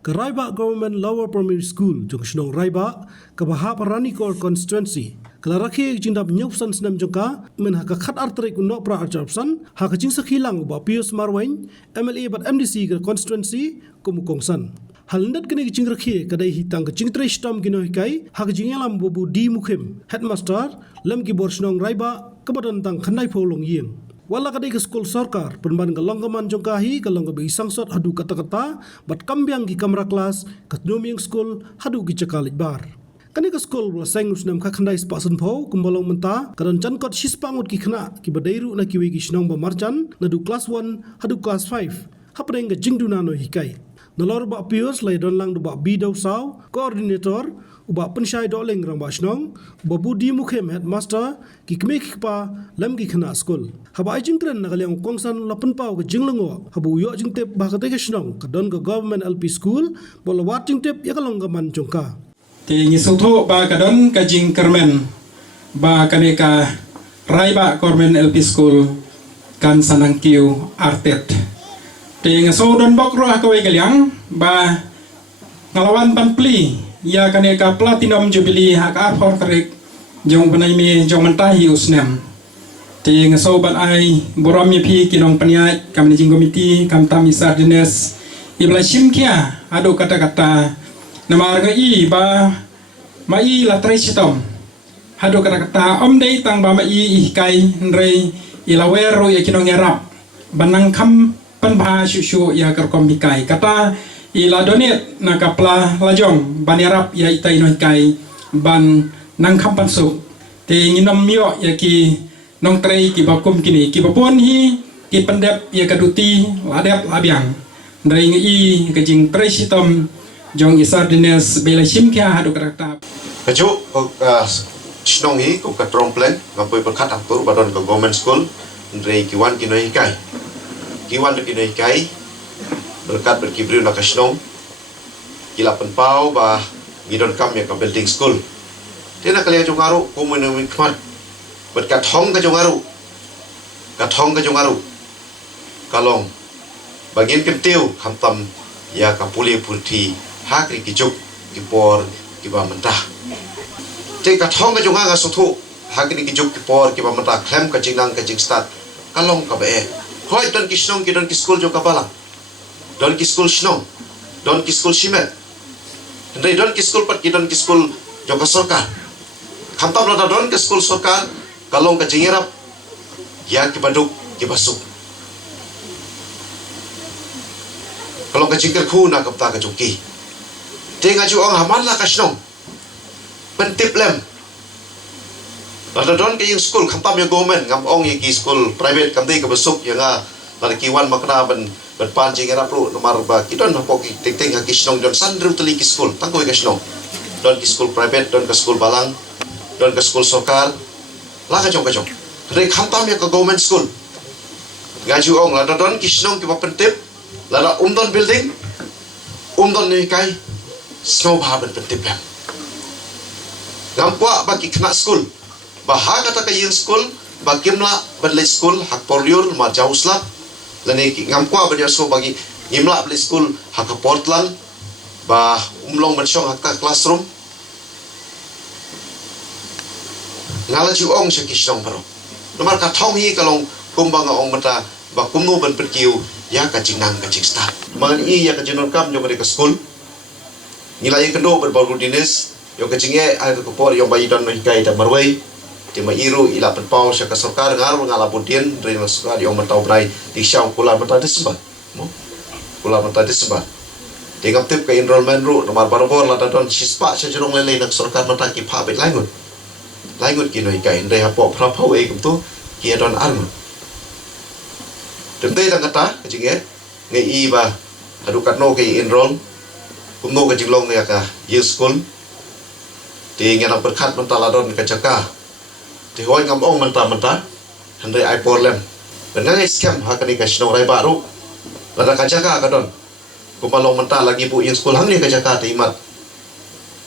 ke Raiba Government Lower Primary School jong Shnong Raiba ke Bahap Ranikor Constituency kelaraki jindap nyopsan senam jongka men ha khat artrik no pra archapsan ha ka jing sakhilang ba Pius Marwain MLA bat MDC ke constituency kumukongsan halndat kene jing rakhi kadai hitang ke jing tre stam gino kai ha ka jing alam bobu di mukhem headmaster lam ki bor Shnong Raiba kebadan tang khanai pholong yeng wala kadai ke skol sarkar penban ke longgaman jongkahi ke longga be sangsot hadu kata-kata bat kambyang ki kamra kelas katnomiang skol hadu ki cakalit bar kani ke skol wala sengus nam ka khandai spasen pho kumbalong menta karon chankot sispangut ki khna ki badairu na ki wi ki Shnong ba marchan na du class 1 hadu class 5 hapreng ke jingduna no hikai nolor ba Pius lai don lang du ba bi daw saw coordinator uba pensyai doleng rang ba Shnong babu di mukhem headmaster ki kmek pa lam ki khna skol haba ai jingtren na galyang kongsan lapan pau ke jinglengo habu yo jingtep ba ka te Shnong ka don ka government LP school bola wat jingtep ya kalong gaman jongka ti ngisutho ba ka don ka jing kermen ba kaneka Raiba Government LP school kan sanang kiu artet ti ngaso don bok roh ka wai galyang ba ngalawan panpli ya kaneka platinum jubilee hak arfor kerek jong panai mi jong mentahi usnem ti ngaso ban ai boram mi phi kinong paniat kam managing committee kam tami sardines ibla simkia ado kata-kata namar ngai ba mai la tresitom ado kata-kata om dei tang ba mai kai rei ilawero ya kinong yarap banang kam panbha shushu ya kerkom bikai kata ila donet na kapla lajong banirap ya itai noi kai ban nang kampan su te nginom yo ya ki nong trei ki bakum kini ki babon hi ki pendep ya kaduti ladep labiang ndai ngi ke jing presitom jong isardines bela simkia hadu karakta kaju Shnong hi ko ka tromplain ngapoi berkat atur badon ke government school ndai kiwan kinoi kai kiwan kinoi kai berkat berkibriu nak Shnong kila penpau ba ngidon kam ya ka building school dia nak kalian jungaru kumun mikmat berkat hong ka jungaru kalong bagian kentiu khantam ya ka puli purti hakri kijuk kipor kiba mentah te ka hong ka junga suthu hakri kijuk kipor kiba mentah klem ka jingnang ka jing start kalong ka be hoi don ki Shnong ki don ki school jo ka balang don ki school Shnong don ki school Shimet ndai don ki school pat ki don ki school joka sarkar khantam la don ki school sarkar kalong ka jingerap ya ki baduk ki basuk kalong ka jingker khu na kapta ka juki tenga ju ong haman la ka Shnong pentip lem la don ki yung school khantam ya government ngam ong ki school private kamdei ka basuk ya nga la ki wan makna ban berpan jingerap lu nomor ba kidon hapok ting ha ki Shnong don sandru teli ki school tangkoi ka Shnong don ki school private don ka school balang don ka school sarkar la ka jong re khantam ya ka government school ngaju ong la don ki Shnong ki pentip la da don building don ni kai snow ba ben pentip lam gampwa ba ki khna school ba ha kata ka yin school ba kimla ben le school hak porliur ma jausla lani ngamkwa ba dia so bagi ngimla beli school hak Portland ba umlong mensyong hak classroom ngala ju ong se ki Shnong paro nomor ka thong hi kalong kumbang ong mata ba kumno ban perkiu ya ka jingnang ka jingsta man i ya ka jinor kam jo ka school ngilai kendo berbaru dinis yo ka jinge ai ka por yo bayi don noi kai da marwai ti ma iru ila penpau sa ka sarkar ngaru ngala budien dre na sarkar yo matau brai di syau kula mata disba kula mata disba tingap tip ka enrollment ru nomor barobor la don sispa sa jurong lele nak sarkar mata ki pha bet langut ki noi kai ndai hapo phra phau e kum tu ki don arm temte tang kata jinge ngai i ba adu katno ke enroll kumno ka jinglong ya ka year school ti ngana berkat mentala don ka jaka ti hoi ngam ong menta handai ai porlem benang scam hakani ka Shnong Raiba ru lada ka jaka ka don kumalong menta lagi bu yang school hang ni ka jaka ti imat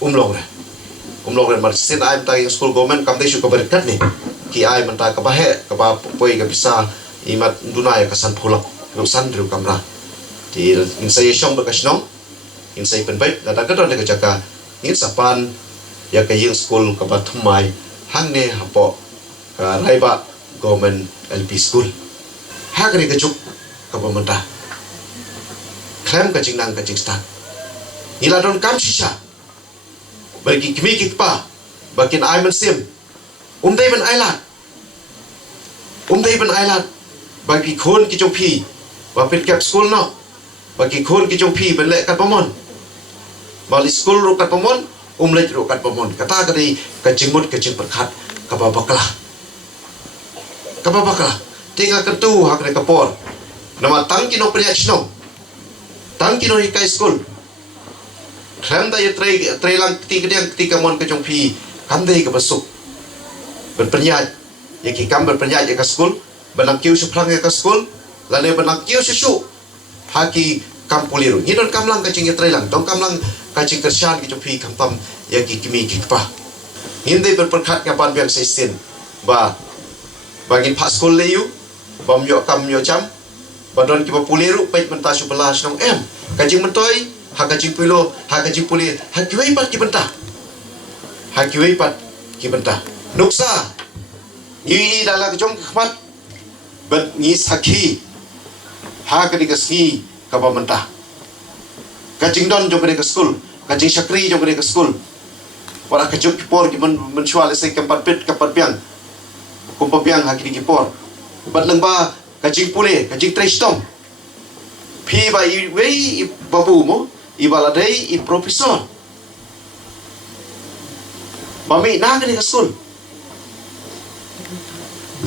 umlong re mar sin ai menta yang school government kam te shu ka berkat ni ki ai menta ka bahe ka ba poi ka bisa imat dunai ka san phulak lu san ru kamra ti in sai shong ba ka Shnong insai penbaik dan kadang le jaka in sapan ya ke yung school ka batumai hang ne hapo ka Raiba government LP school hagre ke juk ka pemerintah klaim ka jingnang ka jingstan nila don kam shisha bagi kimi kitpa bakin aiman sim dai ban ailat dai ban ailat bagi khon ki jong phi ba pit cap school no bagi khon ki jong phi ben le kat pamon bali school ro kat pamon le ro kat pamon kata kadi ka jingmut ka jing perkhat ka ba bakla tinggal ketu hak re kapor nama tangki no priya chno tangki no hikai school khanda ye tre lang tiga mon ka jong phi kandai ka basuk berpenyat ya ki kam berpenyat ya ka school banang kiu suplang ya ka school lane banang kiu susu haki kam puliru hidon kam lang ka jing tre lang dong kam lang ka jing kersan ki jong phi kam pam ya ki kimi ki pa hindai berperkat ngapan biang sistem ba bagi pak school leyu bam yo kam yo jam badon ki puliru pait mentah subelas nong em kajing mentoi ha kajing pulo ha kajing pulir ha kiwei pat ki bentah nuksa i dalam kejong khmat bet ngi sakhi ha kadi kasni ka ba mentah kajing don jong kadi ke school kajing sakri jong kadi ke school wala kajuk por ki mensual se kampat pit kapat piang kumpa piang ha kidi ki por bat lengba kajing pule kajing trestom pi ba i wei babu mo i baladai i profesor mami na ka school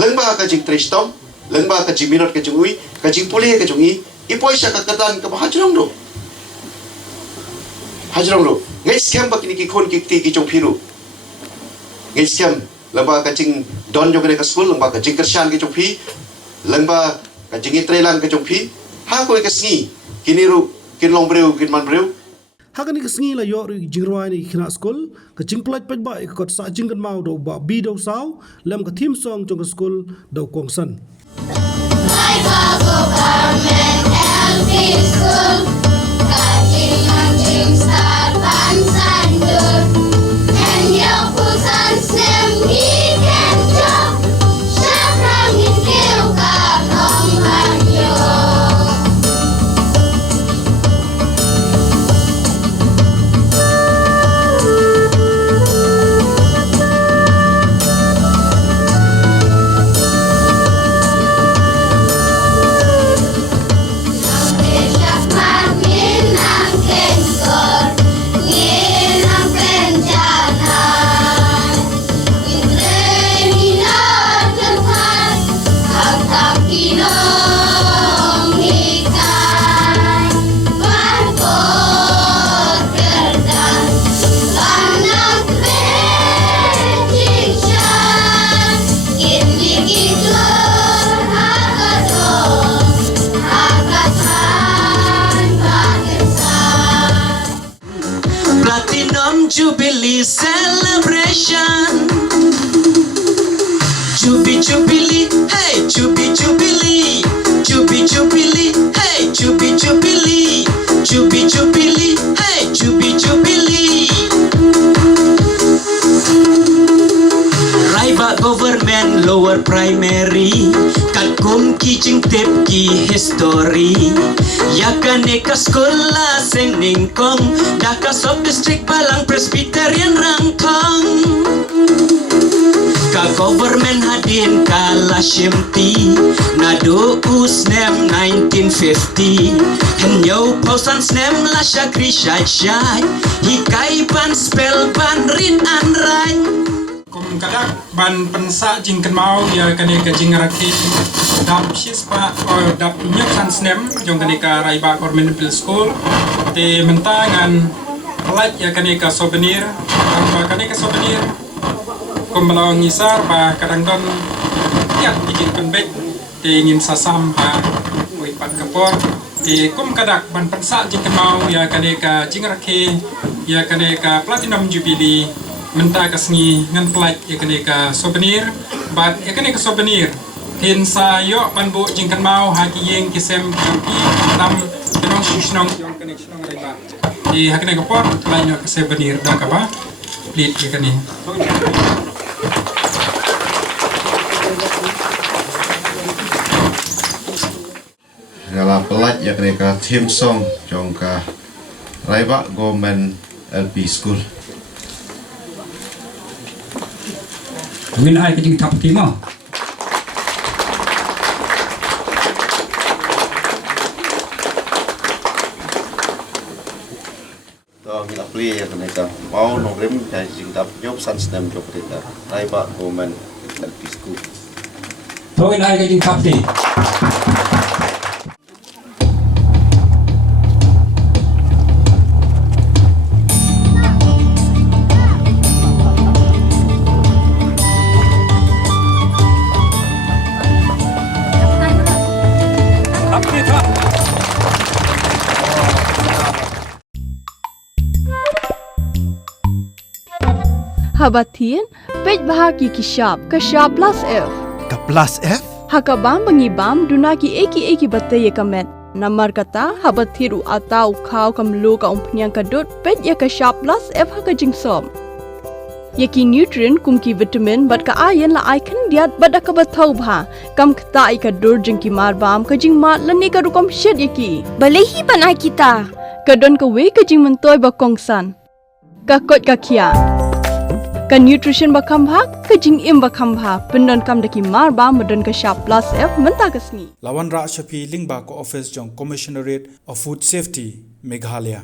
lengba ka jing trestom lengba ka jing minot ka jing ui ka jing puli ka jing i poisa ka katan ka hajrong do ngai scam ba kini ki khon ki ti ki jong phiru ngai scam lengba ka jing don jong ka school lengba ka jing kersan ki jong phi lengba ka jing trelang ka jong phi ha ko ka sni kini ru kin long breu kin man breu Hakan ni kesengi la yo ri jingruai ni kina skul ke jingplat paj ba ikot sa jingkan mau do ba bi do saw lam ke theme song jong skul do kongsan Raiba Government LP School Kajing Anjing Star Ban Sandur And your Pusan Snem Ikan Jok Syakrang Iskil Kakong Hanyo Platinum Jubilee celebration. Jubilee, hey, Jubilee, Jubilee, hey, Jubilee, Jubilee, hey, Jubilee. Raiba Government Lower Primary, Katkum kijing tip ki history. Yakane ka sekolah sing ningkong, Daka Sub District Balang Presbyterian Rangkong. Ka government hadin kala shimti Nado usnem 1950 Henyo pausan snem la syakri syai Hikai ban spell ban rin an ran kum kadak ban pensa jingkan mau ya kane ka jing rakit dap shispa or dap nyak san snem jong kane ka Raiba Government LP School te mentangan like ya kane ka souvenir apa kane ka souvenir kumbalawang ngisar ba kadang-kadang tiap bikin penbek di ingin sasam ba wipat kapor di kum kadak ban pensa jingkan mau ya kadeka jingrake ya kadeka platinum jubilee menta kasngi ngan plak ya kadeka souvenir bat ya kadeka souvenir tin sayo ban bu jingkan mau haki yeng kisem kampi tam tenong shishnong yang kadeka Raiba Di hakne ko po banyak sebenir dah kaba lead ke ni. Gala pelat ya mereka theme song jongka Raiba Government LP School. Win ai kajing tap timo. To gila pli ya mereka mau nongrim dan jingtap job sansnem job mereka Raiba Government LP School. To win ai kajing tap ti. Habatin, pej bahagi kishap, kashap plus F. Ka plus F? Hakabam bangibam dunaki eki batay kamet. Namar kata habatiru atau kau kamlu ka umpnyang kadut pej ya kashap plus F hakajing som. Yaki nutrient kumki vitamin bat ka ayan la icon diat bat ka batau bha kam kata ika dur jingki marbam kajing mat lani ka rukom shed yaki. Balehi banai kita. Kadon ka we kajing mentoy bakongsan. Kakot kakia. Kan nutrition bakam bha kajing im bakam bha pendon kam daki marba medon ka sharp plus F menta kasni. Lawan Ra Shafi Lingba ko office jong Commissionerate of Food Safety Meghalaya.